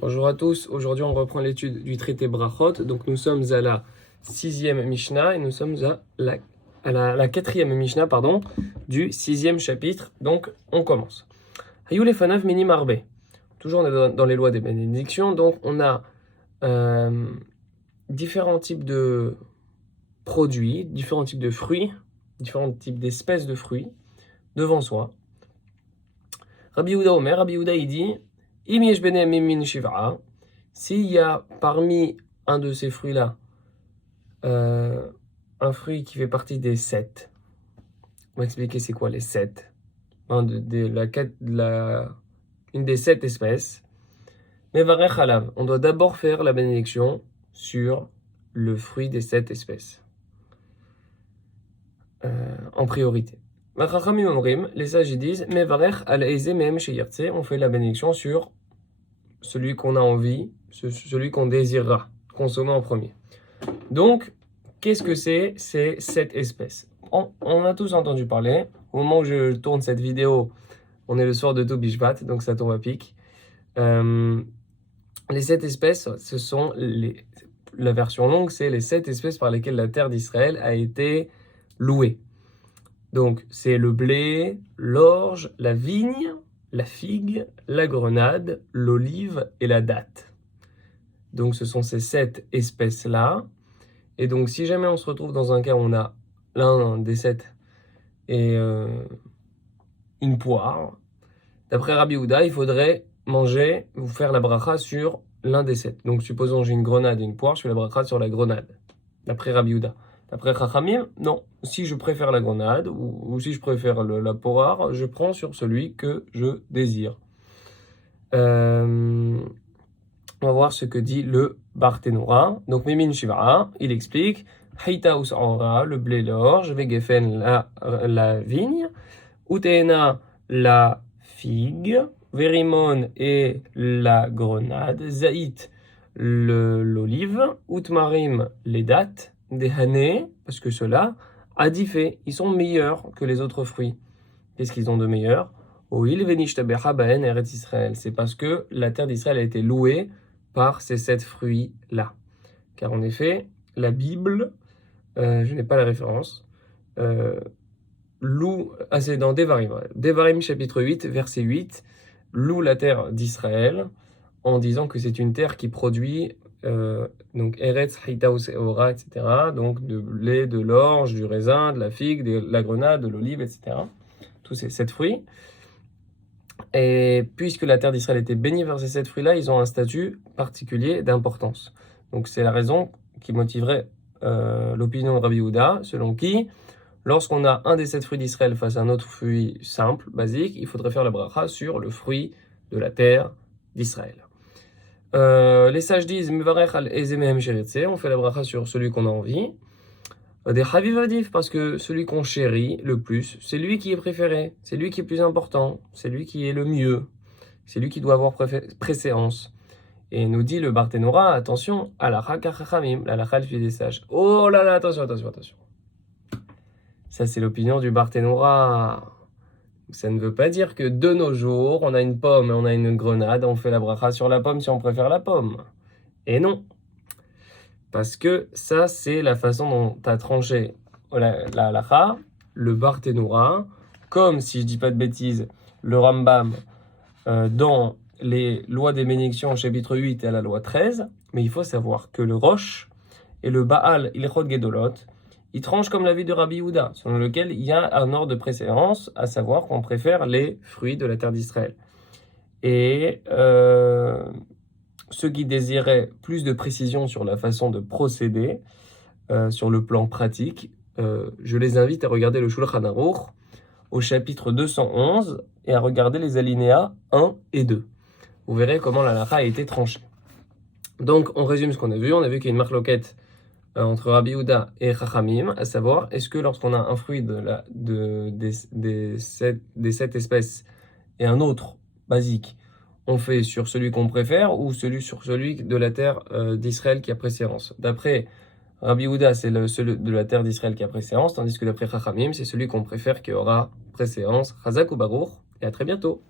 Bonjour à tous, aujourd'hui on reprend l'étude du traité Brachot, donc nous sommes à la 6e Mishnah et nous sommes à la 4e Mishnah du 6e chapitre, donc on commence. Hayou lefanav minim arbe, toujours on est dans les lois des bénédictions, donc on a différents types de produits, différents types de fruits, différents types d'espèces de fruits devant soi. Rabbi Yehuda Omer, Rabbi Yehuda il dit s'il y a parmi un de ces fruits-là un fruit qui fait partie des 7, on va expliquer c'est quoi les 7, une des 7 espèces, mais on doit d'abord faire la bénédiction sur le fruit des 7 espèces en priorité. Les sages disent on fait la bénédiction sur celui qu'on a envie, celui qu'on désirera consommer en premier. Donc, qu'est-ce que c'est ces 7 espèces? On a tous entendu parler. Au moment où je tourne cette vidéo, on est le soir de Toub Bishvat, donc ça tombe à pic. Les 7 espèces, ce sont la version longue, c'est les 7 espèces par lesquelles la terre d'Israël a été louée. Donc, c'est le blé, l'orge, la vigne, la figue, la grenade, l'olive et la date. Donc, ce sont ces 7 espèces-là. Et donc, si jamais on se retrouve dans un cas où on a l'un des 7 et une poire, d'après Rabbi Yehuda, il faudrait manger ou faire la bracha sur l'un des 7. Donc, supposons j'ai une grenade et une poire, je fais la bracha sur la grenade, d'après Rabbi Yehuda. D'après Chachamim, non. Si je préfère la grenade ou si je préfère la poire, je prends sur celui que je désire. On va voir ce que dit le Barthénora. Donc, Mimin Shiva'a, il explique Haïta Us'anra, le blé, l'orge, Vegefen, la vigne, Uteena, la figue, Verimon et la grenade, Zaït, l'olive, Utmarim, les dattes, Dehane, parce que ceux-là, Adifé, ils sont meilleurs que les autres fruits. Qu'est-ce qu'ils ont de meilleur? Oil venishtabecha baen eretz Israël. C'est parce que la terre d'Israël a été louée par ces 7 fruits-là. Car en effet, la Bible, je n'ai pas la référence, loue, c'est dans Devarim. Devarim chapitre 8, verset 8, loue la terre d'Israël en disant que c'est une terre qui produit donc Eretz, Haïtaus, Eora, etc. Donc de blé, de l'orge, du raisin, de la figue, de la grenade, de l'olive, etc. Tous ces 7 fruits. Et puisque la terre d'Israël était bénie par ces 7 fruits-là, ils ont un statut particulier d'importance. Donc c'est la raison qui motiverait l'opinion de Rabbi Yehuda, selon qui, lorsqu'on a un des 7 fruits d'Israël face à un autre fruit simple, basique, il faudrait faire la bracha sur le fruit de la terre d'Israël. Les sages disent on fait la bracha sur celui qu'on a envie. Des Havivadif, parce que celui qu'on chérit le plus, c'est lui qui est préféré, c'est lui qui est plus important, c'est lui qui est le mieux, c'est lui qui doit avoir préséance. Et nous dit le Barthénora, attention, alakha kachachamim, l'alakha le des sages. Oh là là, attention. Ça, c'est l'opinion du Barthénora. Ça ne veut pas dire que de nos jours, on a une pomme et on a une grenade, on fait la bracha sur la pomme si on préfère la pomme. Et non. Parce que ça, c'est la façon dont tu as tranché la halakha, le Barthénora, comme, si je dis pas de bêtises, le Rambam dans les lois des bénédictions au chapitre 8 et à la loi 13. Mais il faut savoir que le Rosh et le Baal Ilchot Gedolot, ils tranchent comme l'avis de Rabbi Yehuda, selon lequel il y a un ordre de préférence, à savoir qu'on préfère les fruits de la terre d'Israël. Et ceux qui désiraient plus de précision sur la façon de procéder, sur le plan pratique, je les invite à regarder le Shulchan Aruch au chapitre 211 et à regarder les alinéas 1 et 2. Vous verrez comment la halakha a été tranchée. Donc, on résume ce qu'on a vu. On a vu qu'il y a une marloquette entre Rabbi Yehuda et Chachamim, à savoir, est-ce que lorsqu'on a un fruit des 7 espèces et un autre basique, on fait sur celui qu'on préfère ou sur celui de la terre d'Israël qui a préséance? D'après Rabbi Yehuda, c'est celui de la terre d'Israël qui a préséance, tandis que d'après Chachamim, c'est celui qu'on préfère qui aura préséance. Chazak ou Baruch, et à très bientôt.